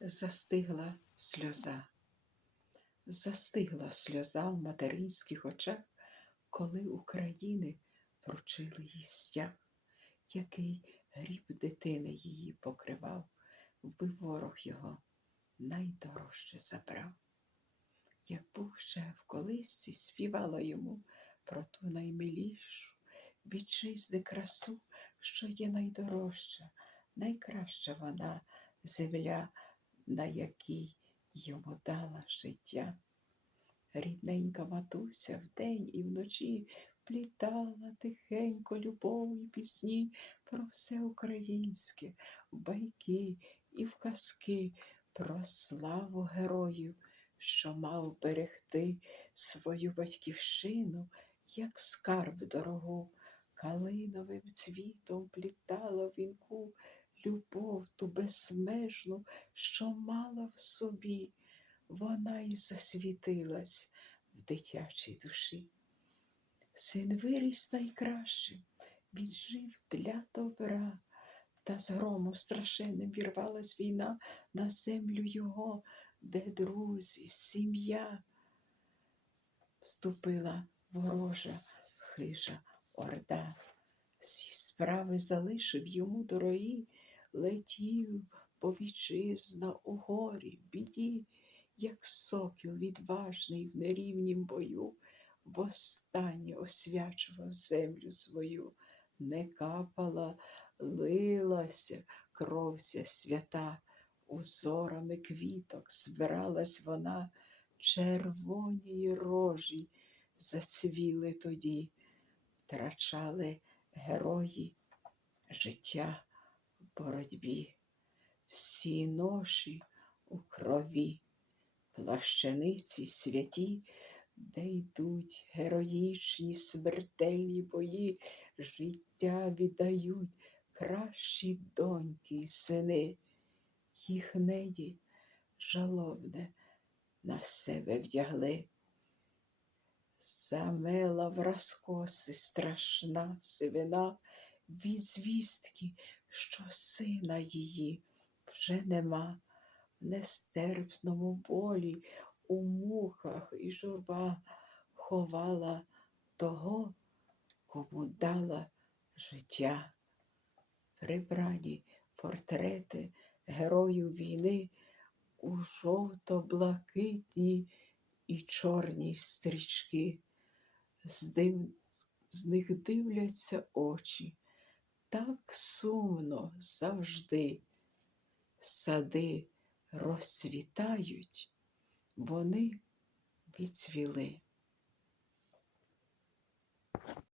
застигла сльоза. Застигла сльоза в материнських очах, коли України пручили їй стяг, який гріб дитини її покривав, вбив ворог його, найдорожче забрав. Як був ще в колисці, співала йому про ту наймилішу вітчизни красу, що є найдорожча, найкраща вона земля, на якій йому дала життя. Рідненька матуся вдень і вночі плітала тихенько любовні пісні про все українське, в байки і в казки, про славу героїв, що мав берегти свою батьківщину, як скарб дорогу, калиновим цвітом плітала вінку любов ту безмежну, що мала в собі, вона й засвітилась в дитячій душі. Син виріс найкращим, віджив для добра, та з громом страшенним вірвалась війна на землю його, де друзі, сім'я. Вступила ворожа хижа орда. Всі справи залишив йому дорогі, летів, бо вітчизна у горі, в біді, як сокіл відважний в нерівнім бою, востаннє освячував землю свою, не капала, лилася кровця свята, узорами квіток збиралась вона, червоні рожі зацвіли тоді, втрачали герої життя боротьбі, всі ноші у крові, плащаниці святі, де йдуть героїчні смертельні бої, життя віддають кращі доньки й сини, їх неді жалобне на себе вдягли. Замела в страшна сивина. Від звістки, що сина її вже нема в нестерпному болі, у муках і журба ховала того, кому дала життя. Прибрані портрети героїв війни у жовто-блакитні і чорні стрічки, з, див... з них дивляться очі, так сумно завжди. Сади розсвітають, вони відцвіли.